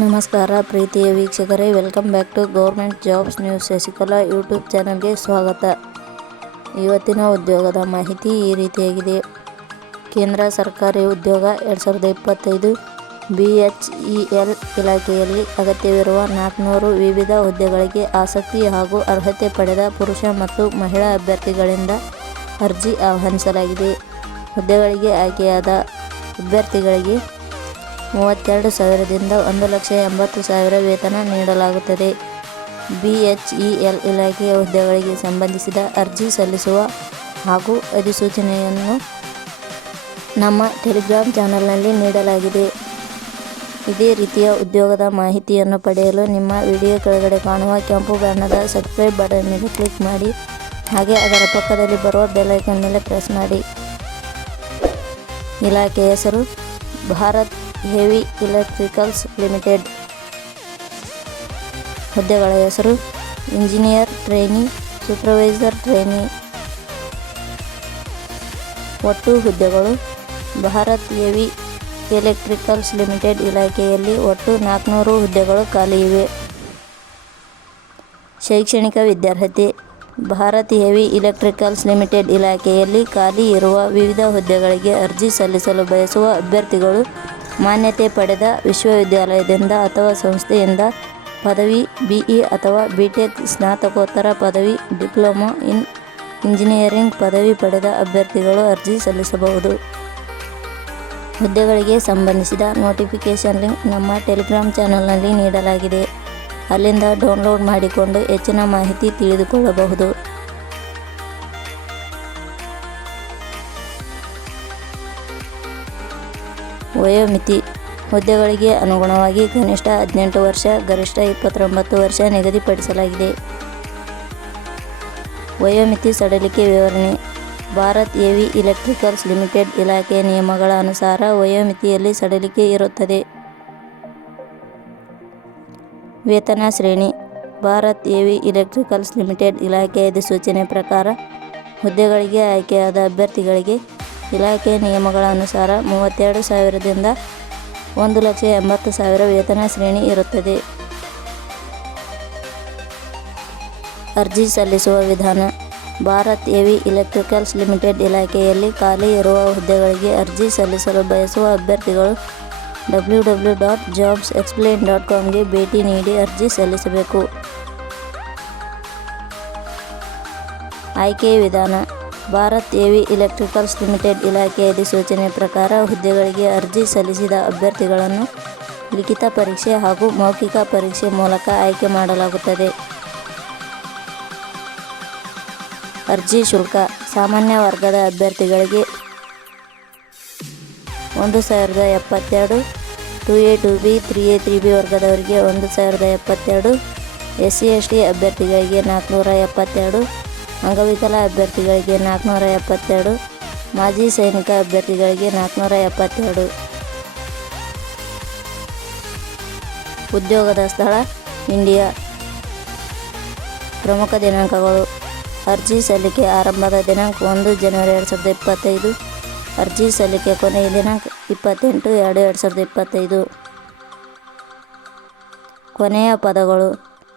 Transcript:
ನಮಸ್ಕಾರ ಪ್ರೀತಿಯ ವೀಕ್ಷಕರೇ, welcome back to government jobs news. Shashikala YouTube ಚಾನಲ್ಗೆ ಸ್ವಾಗತ. ಇವತ್ತಿನ ಉದ್ಯೋಗದ ಮಾಹಿತಿ ಈ ರೀತಿಯಾಗಿದೆ. ಕೇಂದ್ರ ಸರ್ಕಾರಿ ಉದ್ಯೋಗ ಎರಡು ಸಾವಿರದ ಇಪ್ಪತ್ತೈದು ಬಿ ಎಚ್ ಇ ಎಲ್ ಇಲಾಖೆಯಲ್ಲಿ ಅಗತ್ಯವಿರುವ ನಾಲ್ಕುನೂರು ವಿವಿಧ ಹುದ್ದೆಗಳಿಗೆ ಆಸಕ್ತಿ ಹಾಗೂ ಅರ್ಹತೆ ಪಡೆದ ಪುರುಷ ಮತ್ತು ಮಹಿಳಾ ಅಭ್ಯರ್ಥಿಗಳಿಂದ ಅರ್ಜಿ ಆಹ್ವಾನಿಸಲಾಗಿದೆ. ಹುದ್ದೆಗಳಿಗೆ ಆಯ್ಕೆಯಾದ ಅಭ್ಯರ್ಥಿಗಳಿಗೆ ಮೂವತ್ತೆರಡು ಸಾವಿರದಿಂದ ಒಂದು ಲಕ್ಷ ಎಂಬತ್ತು ಸಾವಿರ ವೇತನ ನೀಡಲಾಗುತ್ತದೆ. ಬಿ ಎಚ್ ಇ ಎಲ್ ಇಲಾಖೆಯ ಹುದ್ದೆಗಳಿಗೆ ಸಂಬಂಧಿಸಿದ ಅರ್ಜಿ ಸಲ್ಲಿಸುವ ಹಾಗೂ ಅಧಿಸೂಚನೆಯನ್ನು ನಮ್ಮ ಟೆಲಿಗ್ರಾಮ್ ಚಾನಲ್ನಲ್ಲಿ ನೀಡಲಾಗಿದೆ. ಇದೇ ರೀತಿಯ ಉದ್ಯೋಗದ ಮಾಹಿತಿಯನ್ನು ಪಡೆಯಲು ನಿಮ್ಮ ವಿಡಿಯೋ ಕೆಳಗಡೆ ಕಾಣುವ ಕೆಂಪು ಬಣ್ಣದ ಸಬ್ಸ್ಕ್ರೈಬ್ ಬಟನ್ ಮೇಲೆ ಕ್ಲಿಕ್ ಮಾಡಿ, ಹಾಗೆ ಅದರ ಪಕ್ಕದಲ್ಲಿ ಬರುವ ಬೆಲೈಕನ್ ಮೇಲೆ ಪ್ರೆಸ್ ಮಾಡಿ. ಇಲಾಖೆಯ ಹೆಸರು ಭಾರತ್ ಹೆವಿ ಇಲೆಕ್ಟ್ರಿಕಲ್ಸ್ ಲಿಮಿಟೆಡ್. ಹುದ್ದೆಗಳ ಹೆಸರು ಇಂಜಿನಿಯರ್ ಟ್ರೈನಿ, ಸೂಪರ್ವೈಸರ್ ಟ್ರೈನಿ. ಒಟ್ಟು ಹುದ್ದೆಗಳು ಭಾರತ್ ಹೆವಿ ಎಲೆಕ್ಟ್ರಿಕಲ್ಸ್ ಲಿಮಿಟೆಡ್ ಇಲಾಖೆಯಲ್ಲಿ ಒಟ್ಟು ನಾಲ್ಕುನೂರು ಹುದ್ದೆಗಳು ಖಾಲಿ ಇವೆ. ಶೈಕ್ಷಣಿಕ ವಿದ್ಯಾರ್ಹತೆ ಭಾರತ್ ಹೆವಿ ಇಲೆಕ್ಟ್ರಿಕಲ್ಸ್ ಲಿಮಿಟೆಡ್ ಇಲಾಖೆಯಲ್ಲಿ ಖಾಲಿ ಇರುವ ವಿವಿಧ ಹುದ್ದೆಗಳಿಗೆ ಅರ್ಜಿ ಸಲ್ಲಿಸಲು ಬಯಸುವ ಅಭ್ಯರ್ಥಿಗಳು ಮಾನ್ಯತೆ ಪಡೆದ ವಿಶ್ವವಿದ್ಯಾಲಯದಿಂದ ಅಥವಾ ಸಂಸ್ಥೆಯಿಂದ ಪದವಿ ಬಿ ಇ ಅಥವಾ ಬಿ ಟೆಕ್ ಸ್ನಾತಕೋತ್ತರ ಪದವಿ, ಡಿಪ್ಲೊಮೊ ಇನ್ ಇಂಜಿನಿಯರಿಂಗ್ ಪದವಿ ಪಡೆದ ಅಭ್ಯರ್ಥಿಗಳು ಅರ್ಜಿ ಸಲ್ಲಿಸಬಹುದು. ಹುದ್ದೆಗಳಿಗೆ ಸಂಬಂಧಿಸಿದ ನೋಟಿಫಿಕೇಷನ್ ಲಿಂಕ್ ನಮ್ಮ ಟೆಲಿಗ್ರಾಮ್ ಚಾನಲ್ನಲ್ಲಿ ನೀಡಲಾಗಿದೆ. ಅಲ್ಲಿಂದ ಡೌನ್ಲೋಡ್ ಮಾಡಿಕೊಂಡು ಹೆಚ್ಚಿನ ಮಾಹಿತಿ ತಿಳಿದುಕೊಳ್ಳಬಹುದು. ವಯೋಮಿತಿ. ಹುದ್ದೆಗಳಿಗೆ ಅನುಗುಣವಾಗಿ ಕನಿಷ್ಠ ಹದಿನೆಂಟು ವರ್ಷ, ಗರಿಷ್ಠ ಇಪ್ಪತ್ತೊಂಬತ್ತು ವರ್ಷ ನಿಗದಿಪಡಿಸಲಾಗಿದೆ. ವಯೋಮಿತಿ ಸಡಲಿಕೆ ವಿವರಣೆ. ಭಾರತ್ ಎವಿ ಇಲೆಕ್ಟ್ರಿಕಲ್ಸ್ ಲಿಮಿಟೆಡ್ ಇಲಾಖೆಯ ನಿಯಮಗಳ ಅನುಸಾರ ವಯೋಮಿತಿಯಲ್ಲಿ ಸಡಲಿಕೆ ಇರುತ್ತದೆ. ವೇತನ ಶ್ರೇಣಿ. ಭಾರತ್ ಎವಿ ಇಲೆಕ್ಟ್ರಿಕಲ್ಸ್ ಲಿಮಿಟೆಡ್ ಇಲಾಖೆಯ ಅಧಿಸೂಚನೆ ಪ್ರಕಾರ ಹುದ್ದೆಗಳಿಗೆ ಆಯ್ಕೆಯಾದ ಅಭ್ಯರ್ಥಿಗಳಿಗೆ ಇಲಾಖೆಯ ನಿಯಮಗಳ ಅನುಸಾರ ಮೂವತ್ತೆರಡು ಸಾವಿರದಿಂದ ಒಂದು ಲಕ್ಷ ಎಂಬತ್ತು ಸಾವಿರ ವೇತನ ಶ್ರೇಣಿ ಇರುತ್ತದೆ. ಅರ್ಜಿ ಸಲ್ಲಿಸುವ ವಿಧಾನ. ಭಾರತ್ ಎವಿ ಎಲೆಕ್ಟ್ರಿಕಲ್ಸ್ ಲಿಮಿಟೆಡ್ ಇಲಾಖೆಯಲ್ಲಿ ಖಾಲಿ ಇರುವ ಹುದ್ದೆಗಳಿಗೆ ಅರ್ಜಿ ಸಲ್ಲಿಸಲು ಬಯಸುವ ಅಭ್ಯರ್ಥಿಗಳು W W dot jobs explain dot ಕಾಮ್ಗೆ ಭೇಟಿ ನೀಡಿ ಅರ್ಜಿ ಸಲ್ಲಿಸಬೇಕು. ಆಯ್ಕೆ ವಿಧಾನ. ಭಾರತ್ ಎವಿ ಎಲೆಕ್ಟ್ರಿಕಲ್ಸ್ ಲಿಮಿಟೆಡ್ ಇಲಾಖೆಯ ಅಧಿಸೂಚನೆ ಪ್ರಕಾರ ಹುದ್ದೆಗಳಿಗೆ ಅರ್ಜಿ ಸಲ್ಲಿಸಿದ ಅಭ್ಯರ್ಥಿಗಳನ್ನು ಲಿಖಿತ ಪರೀಕ್ಷೆ ಹಾಗೂ ಮೌಖಿಕ ಪರೀಕ್ಷೆ ಮೂಲಕ ಆಯ್ಕೆ ಮಾಡಲಾಗುತ್ತದೆ. ಅರ್ಜಿ ಶುಲ್ಕ ಸಾಮಾನ್ಯ ವರ್ಗದ ಅಭ್ಯರ್ಥಿಗಳಿಗೆ ಒಂದು ಸಾವಿರದ ಎಪ್ಪತ್ತೆರಡು, two A two B, three A three B ವರ್ಗದವರಿಗೆ ಒಂದು ಸಾವಿರದ ಎಪ್ಪತ್ತೆರಡು ಎಸ್ ಸಿ ಎಸ್ ಟಿ ಅಭ್ಯರ್ಥಿಗಳಿಗೆ ನಾಲ್ಕುನೂರ ಎಪ್ಪತ್ತೆರಡು ಅಂಗವಿಕಲ ಅಭ್ಯರ್ಥಿಗಳಿಗೆ ನಾಲ್ಕುನೂರ ಎಪ್ಪತ್ತೆರಡು, ಮಾಜಿ ಸೈನಿಕ ಅಭ್ಯರ್ಥಿಗಳಿಗೆ ನಾಲ್ಕುನೂರ ಎಪ್ಪತ್ತೆರಡು. ಉದ್ಯೋಗದ ಸ್ಥಳ, ಇಂಡಿಯಾ. ಪ್ರಮುಖ ದಿನಾಂಕಗಳು. ಅರ್ಜಿ ಸಲ್ಲಿಕೆ ಆರಂಭದ ದಿನಾಂಕ ಒಂದು ಜನವರಿ ಎರಡು ಸಾವಿರದ ಇಪ್ಪತ್ತೈದು, ಅರ್ಜಿ ಸಲ್ಲಿಕೆ ಕೊನೆಯ ದಿನಾಂಕ ಇಪ್ಪತ್ತೆಂಟು, ಎರಡು ಎರಡು ಸಾವಿರದ ಇಪ್ಪತ್ತೈದು. ಕೊನೆಯ ಪದಗಳು.